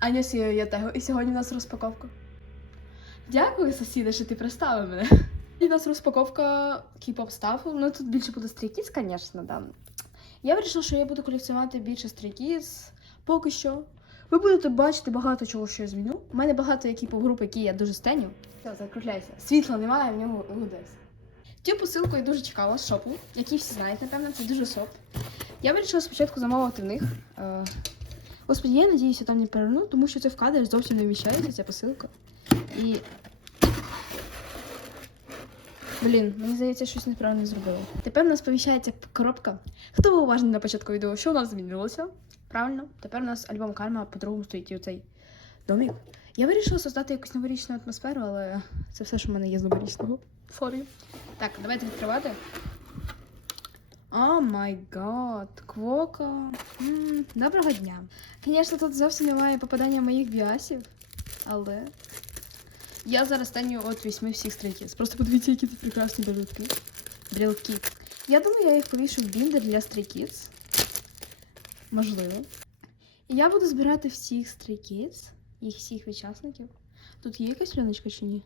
Аня Сія Ятего, і сьогодні у нас розпаковка. Дякую, сусіде, що ти представив мене. І у нас розпаковка кіп-оп стафу. Ну тут більше буде стрійкіс, звісно, да. Я вирішила, що я буду колекціонувати більше стрійкіс. Поки що. Ви будете бачити багато чого, що я зміню. У мене багато екіпів груп, які я дуже стеню. Все, закругляйся. Світла немає, в ньому гудеться. Цю посилку я дуже чекала з шопу, який всі знають, напевно, це дуже шоп. Я вирішила спочатку замовити в них. Господи, я надіюся, там не переверну, тому що це в кадр зовсім не вміщається ця посилка. І. Блін, мені здається, щось неправильно зробила. Тепер у нас поміщається коробка. Хто був уважний на початку відео, що у нас змінилося? Правильно, тепер у нас альбом Карма, по-другому стоїть і оцей домик. Я вирішила создати якусь новорічну атмосферу, але це все, що в мене є з новорічного. Сорі. Так, давайте відкривати. О май гад, квока. М, Доброго дня. Звісно, тут зовсім немає попадання моїх біасів, але я зараз стану от вісьми всіх стрейків. Просто подивіться, які тут прекрасні брілки. Брілки. Я думаю, я їх повішу в біндер для Stray Kids. Можливо. І я буду збирати всіх Stray Kids, їх всіх учасників. Тут є якась пленочка чи ні?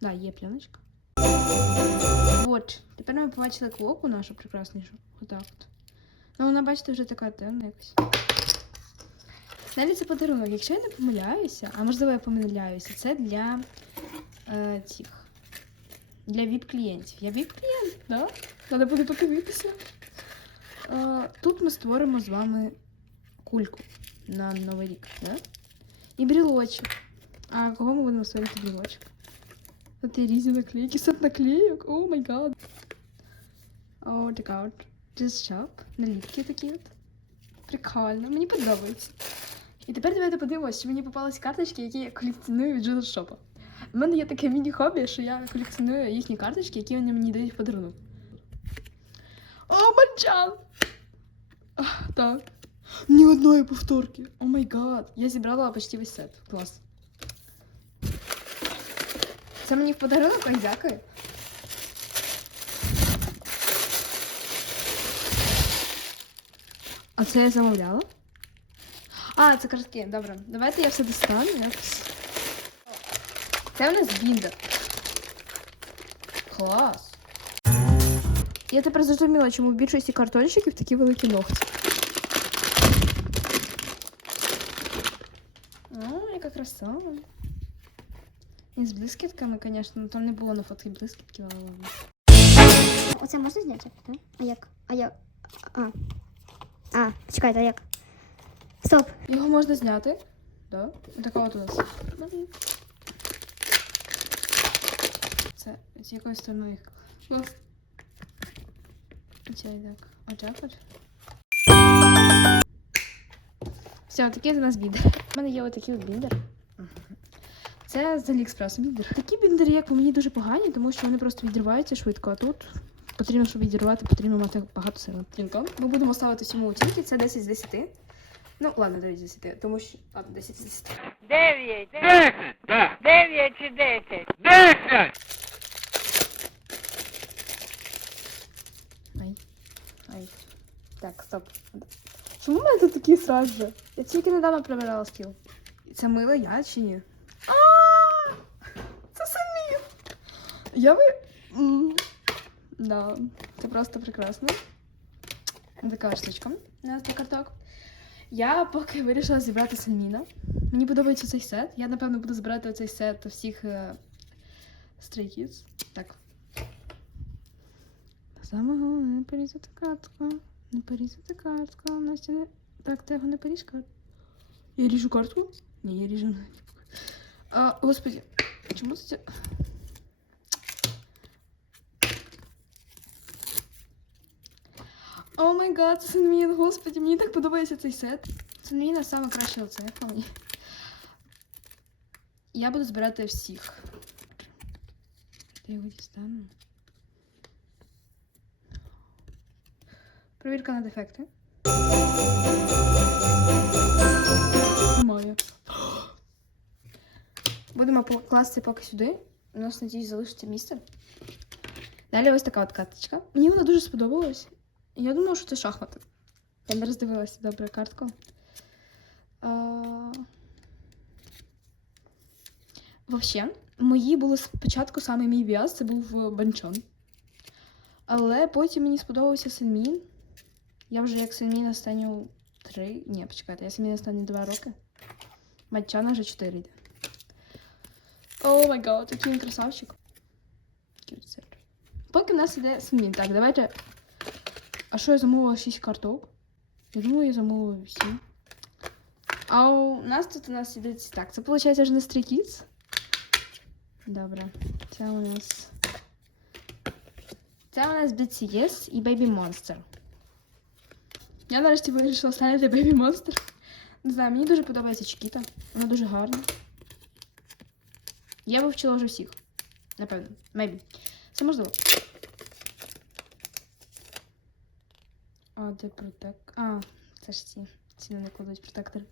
Да, є пленочка. От, тепер ми побачили квоку нашу прекраснішу. Отак от. Ну, вона, бачите, вже така темна якась. Навіть це подарунок. Якщо я не помиляюся, а можливо я помиляюся, це для е, цих. Для VIP-клієнтів. Я VIP-клієнт, да? Треба буде подивитися. Е, тут ми створимо з вами кульку на Новий рік, да? І брілочок. А кого ми будемо створити брілочок? Тут різні наклейки, сет наклейок. О май гад. О, така от. Just shop. Наліпки такі от. Прикольно, мені подобається. І тепер давайте подивимось, чи мені попались карточки, які я колекціоную від Judas Shop. У мене є таке міні-хобі, що я колекціоную їхні карточки, які вони мені дають в подарунок. О, манчан! Так. Ні одної повторки. О май гад. Я зібрала почти весь сет. Клас. Це мені в подарунок, ой, дякую. А це я замовляла? А, це картки, добре. Давайте я все достану якось. Це у нас біндер. Клас. Я тепер зрозуміла, чому в більшості картончиків такі великі ногті. О, яка краса. І з блискітками, звісно, ну, там не було на фотки блискітків, але ладно. Оце можна зняти? Так? А як? А як? А. А, чекайте, а як? Стоп. Його можна зняти. Да? Така от у нас. Це з якої сторони їх. Клас. Це так. Отак от. Все, такий у нас біндер. У мене є отакий от біндер. Це з Аліекспресу біндер. Такі біндери, як по мені, дуже погані, тому що вони просто відриваються швидко, а тут потрібно, щоб відірвати, потрібно мати багато сили. Тінко. Ми будемо ставити всьому оцінки, це 10 з 10. Ну, ладно, 9 з 10, тому що... Ладно, 10 з 10. Дев'ять. Десять, так. Дев'ять чи десять. Десять! Ай. Ай. Так, стоп. Чому в мене тут такі сразу? Я тільки недавно прибирала скіл. Це мило я чи ні? А! Це самі! Я. М, Да, це просто прекрасно. Така штучка у нас для карток. Я поки вирішила зібрати Сальміна. Мені подобається цей сет. Я, напевно, буду збирати цей сет всіх е, Stray Kids. Так. Саме не порізати картку. Не порізати картку. Настя не. Так, ти його не поріж картку. Я ріжу картку? Ні, я ріжу. А, господи, чому це. О май гад, Сенмін, господи, мені так подобається цей сет. Сенміна саме краще оце, по мені. Я буду збирати всіх. Я його дістану. Провірка на дефекти. Немає. Будемо покласти поки сюди. У нас, надіюсь, залишиться місце. Далі ось така от карточка. Мені вона дуже сподобалась. Я думала, що це шахмати. Я не роздивилася добре картку. Вообще, мої були спочатку саме мій біас, це був е, банчон. Але потім мені сподобався Сенмін. Я вже як Сенмін останню три. Ні, почекайте, я Сенмін останні два роки. Матчана вже чотири йде. О май гад, який красавчик. Поки в нас іде Сенмін. Так, давайте. А що я замовила 6 карток? Я думаю, я замовила всі. А у нас тут у нас іде так. Це виходить не Stray Kids. Добре. Це у нас. Це у нас BTS і Baby Monster. Я нарешті вирішила ставити Baby Monster. Не знаю, мені дуже подобається Чикіта. Вона дуже гарна. Я вивчила вже всіх. Напевно. Maybe. Це можливо. А, де протек. А, це ж ці. Ці не кладуть протектори.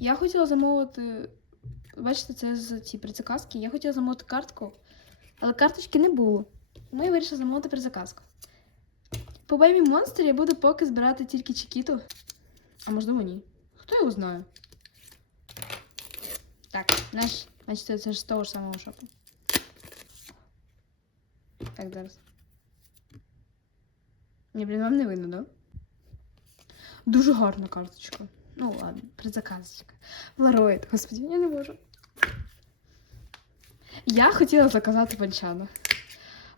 Я хотіла замовити. Бачите, це з ці прицеказки. Я хотіла замовити картку, але карточки не було. Тому я вирішила замовити призаказку. По Baby Monster я буду поки збирати тільки Чикіту. А можливо ні. Хто його знає? Так, наш, значить, це ж з того ж самого шопу. Так, зараз. Ні, блін, вам не видно, да? Дуже гарна карточка. Ну ладно, предзаказочка. Влароїд, господи, я не можу. Я хотіла заказати банчана.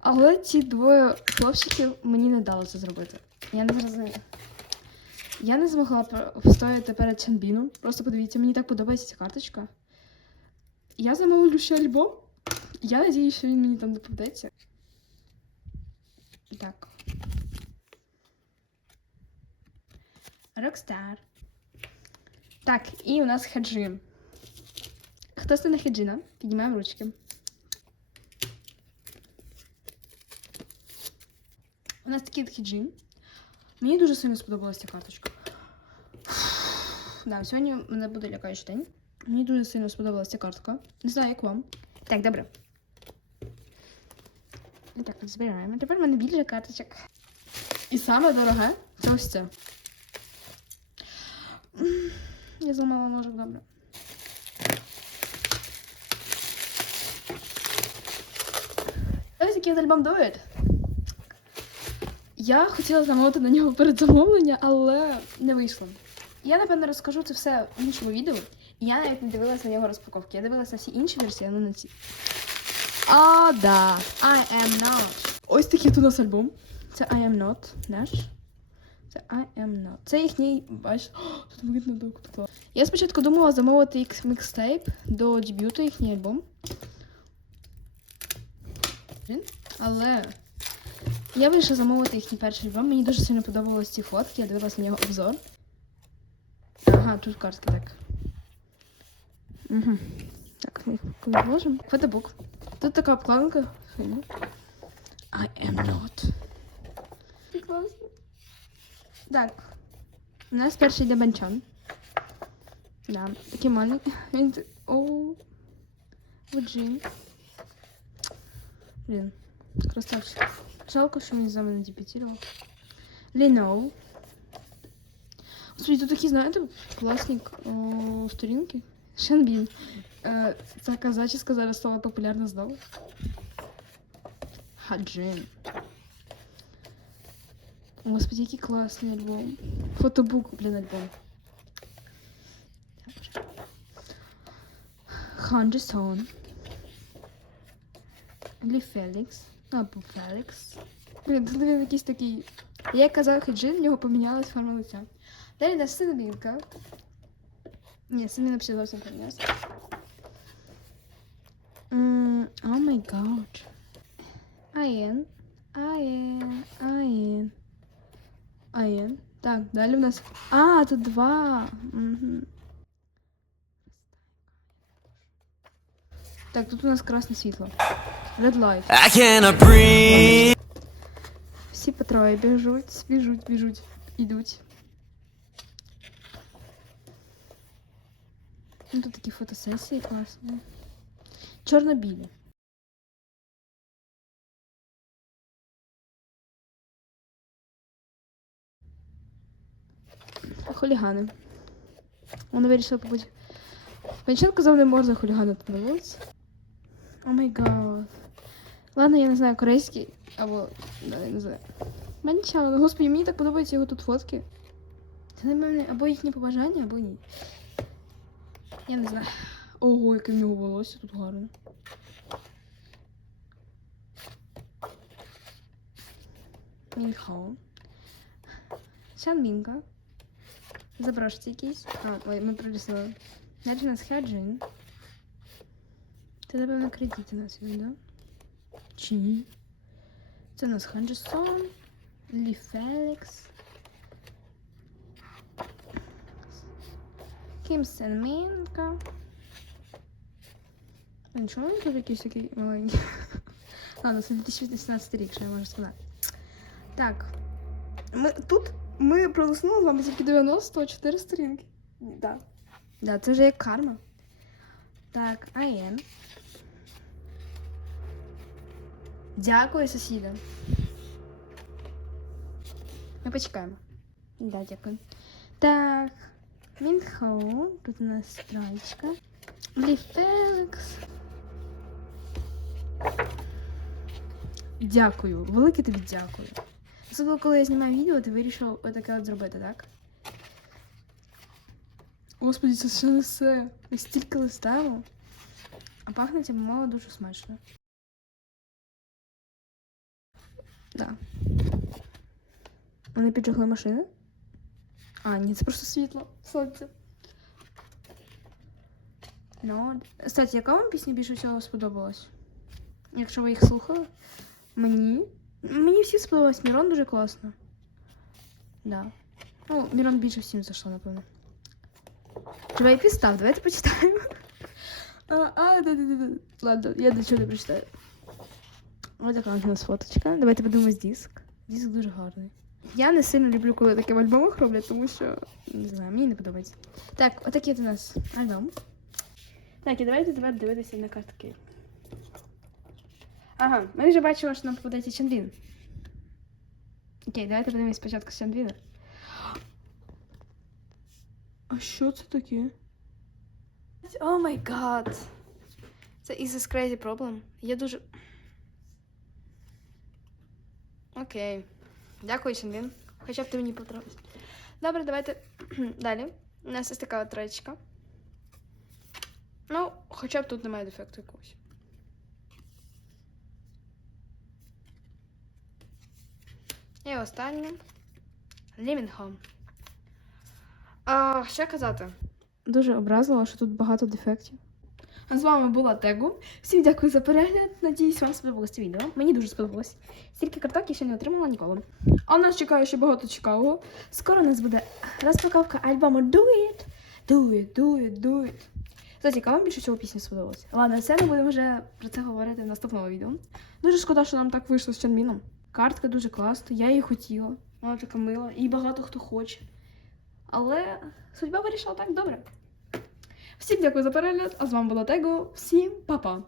Але ці двоє хлопчиків мені не дали це зробити. Я не зрозуміла. Я не змогла встояти перед Чанбіном. Просто подивіться, мені так подобається ця карточка. Я замовлю ще альбом. Я надіюсь, що він мені там не попадеться. Так. Rockstar. Так, і у нас хеджин. Хто стане хеджина? Піднімаємо ручки. У нас такий хеджин. Мені дуже сильно сподобалася карточка. Да, сьогодні в мене буде лякаючий день. Мені дуже сильно сподобалася ця картка. Не знаю, як вам. Так, добре. Так, збираємо. Тепер в мене більше карточок. І саме дороге це ось це. Я зламала ножик, добре. Ось який альбом дует. Я хотіла замовити на нього передзамовлення, але не вийшло. Я, напевно, розкажу це все в іншому відео. Я навіть не дивилася на нього розпаковки. Я дивилася на всі інші версії, але не на ці. А, да. I am not. Ось такий тут у нас альбом. Це I am not. Наш. Це I am not. Це їхній, бачиш, О, тут видно до. Я спочатку думала замовити їх мікстейп до дебюту їхній альбом. Але я вирішила замовити їхній перший альбом. Мені дуже сильно подобались ці фотки, я дивилася на нього обзор. Ага, тут картки так. Угу. Так, ми їх відложимо. Фотобук. Тут така обкладинка. I am not. Класно. Так. У нас перший йде банчан. Да, такий маленький. Він... т- О. Блін, красавчик. Жалко, що він за мене дебютував. Ліноу. Господи, тут такі, знаєте, класні о, сторінки. Шенбін. Е, ця зачіска зараз стала популярна знову. Хаджин. Господи, який класний альбом. Фотобук, блін, альбом. Ханджесон. Лі Фелікс. Або Фелікс. Блін, тут він якийсь такий. Я як казала Хеджин, в нього помінялась форма лиця. Далі наш синобінка. Ні, синобінка взагалі зовсім помінявся. О май гад. Аєн. Аєн. Аєн. Аєн. Так, далі в нас. А, тут два. Угу. Так, тут у нас красне світло. Red light. I cannot breathe. Всі по троє біжуть, біжуть, біжуть, ідуть. Ну, тут такі фотосесії класні. Чорно-білі. Хулігани. Вони вирішили побути Панчен казав, не можна хуліганити на вулиці. О май гад. Ладно, я не знаю, корейський або. Да, я не знаю. Манчан, господи, мені так подобаються його тут фотки. Це, напевне, або їхні побажання, або ні. Я не знаю. Ого, яке в нього волосся тут гарне. Мінхао. Шанмінка. Запрошуйте якісь. А, ой, ми пролісили. Далі у нас Хеджин. Це, напевно, кредит у нас він, да? Чи ні? Це у нас Ханджесон, Лі Фелікс. Кім Сенмінка. А чому він тут якийсь такий маленький? Ладно, це 2018 рік, що я можу сказати. Так. Ми, тут ми пролиснули з вами тільки 94 сторінки. Да. Да, це вже як карма. Так, АН. Дякую, сусіда. Ми почекаємо. Да, дякую. Так. Мінхоу. Тут у нас строчка. Ліфеликс. Дякую. Велике тобі дякую. Особливо, коли я знімаю відео, ти вирішив отаке от зробити, так? Господи, це ще не все. Ми стільки листаємо. А пахне ця мало дуже смачно. Да. Вони піджогли машини? А, ні, це просто світло. Сонце. Ну, кстати, яка вам пісня більше всього сподобалась? Якщо ви їх слухали? Мені. Мені всі сподобалось. Мірон дуже класно. Да. Ну, Мірон більше всім зайшло, напевно. Живий підстав, давайте почитаємо. А, а, да, да, да. Ладно, я до чого не прочитаю. Ось така у нас фоточка. Давайте подивимось диск. Диск дуже гарний. Я не сильно люблю, коли таке в альбомах роблять, тому що не знаю, мені не подобається. Так, отакий от у нас альбом. Так, і давайте тепер дивитися на картки. Ага, ми вже бачимо, що нам попадається Чанбін. Окей, давайте подивимось спочатку Чанбіна. А що це таке? О май гад. Це is this crazy problem. Я дуже. Окей. Дякую, Чанбін. Хоча б ти мені потрапив. Добре, давайте далі. У нас ось така от троєчка. Ну, хоча б тут немає дефекту якогось. І останнє. Лімінхом. А, що казати? Дуже образливо, що тут багато дефектів. А з вами була Тегу. Всім дякую за перегляд. Надіюсь, вам сподобалось це відео. Мені дуже сподобалось. Стільки карток я ще не отримала ніколи. А нас чекає ще багато цікавого. Скоро у нас буде розпаковка альбому Do It. Do it, do it, do it. Кстати, вам більше всього пісня сподобалась? Ладно, це ми будемо вже про це говорити в наступному відео. Дуже шкода, що нам так вийшло з Чанміном. Картка дуже класна, я її хотіла. Вона така мила, і багато хто хоче. Але судьба вирішила так добре. Всім дякую за перегляд, а з вами була Тего. Всім па-па!